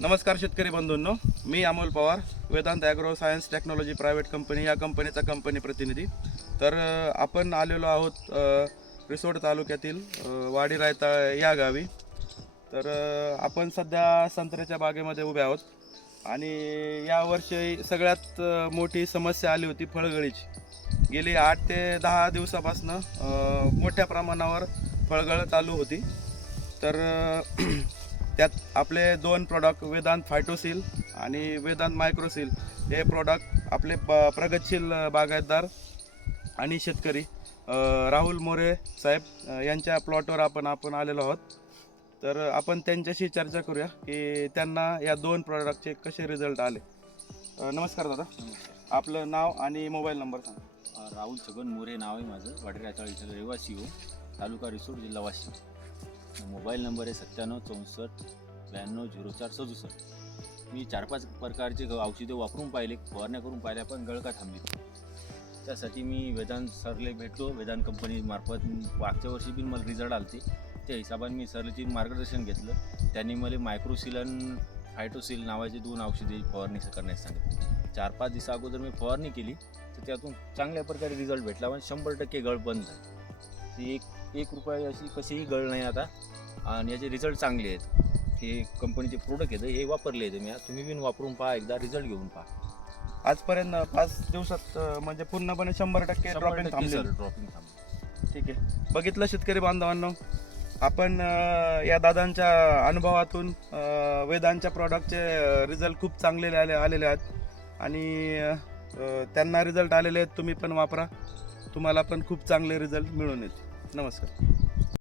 नमस्कार शेतकरी बंधूंनो, मी Amol Pawar, Vedant agro science technology private company या कंपनीचा कंपनी प्रतिनिधी. तर आपण आलेलो आहोत रिसोड तालुक्यातील वाडी रायता या गावी. तर आपण सध्या संत्र्याच्या बागेमध्ये उभे आहोत आणि यावर्षी सगळ्यात मोठी समस्या आली होती फळगळीची. गेली 8 ते 10 दिवसापासून मोठ्या प्रमाणावर फळगळ चालू होती. तर त्यात आपले 2 प्रॉडक्ट वेदांत फायटोसील आणि वेदांत मायक्रोसील हे प्रॉडक्ट आपले प्रगतशील बागायतदार आणि शेतकरी राहुल मोरे साहेब यांच्या प्लॉटवर आपण आलेलो आहोत. तर आपण त्यांच्याशी चर्चा करूया की त्यांना या 2 प्रॉडक्टचे कसे रिझल्ट आले. नमस्कार दादा, आपलं नाव आणि मोबाईल नंबर सांगा. राहुल छगन मोरे नाव आहे माझं. वाडी रायता इथं रहिवासी हो, तालुका रिसोड, जिल्हा वाशिम. मोबाईल नंबर आहे 97 64 92 04 67. मी 4-5 प्रकारचे औषधे वापरून पाहिले, फवारण्या करून पाहिल्या, पण गळ का थांबली. त्यासाठी मी वेदांत सरले भेटलो. वेदांत कंपनीमार्फत मागच्या वर्षी पण मला रिझल्ट आले. त्या हिशोबाने मी सरचे मार्गदर्शन घेतलं. त्यांनी मला मायक्रोसील आणि फायटोसील नावाचे 2 औषधे फवारणी करण्यास सांगितले. 4-5 दिवसा अगोदर मी फवारणी केली तर त्यातून चांगल्या प्रकारे रिझल्ट भेटला. पण 100% गळ बंद झाली. ती एक रुपया अशी कशीही गळ नाही आता आणि याचे रिझल्ट चांगले आहेत. हे कंपनीचे प्रोडक्ट आहेत, हे वापरले आहेत. तुम्ही पण वापरून पहा, एकदा रिझल्ट घेऊन पहा. आजपर्यंत 5 दिवसात म्हणजे पूर्णपणे 100% ड्रॉपिंग थांबली. ठीक आहे, बघितलं शेतकरी बांधवांनो, आपण या दादांच्या अनुभवातून वेदांच्या प्रॉडक्टचे रिझल्ट खूप चांगले आलेले आहेत आणि त्यांना रिझल्ट आलेले आहेत. तुम्ही पण वापरा, तुम्हाला पण खूप चांगले रिझल्ट मिळून येतील. नमस्कार.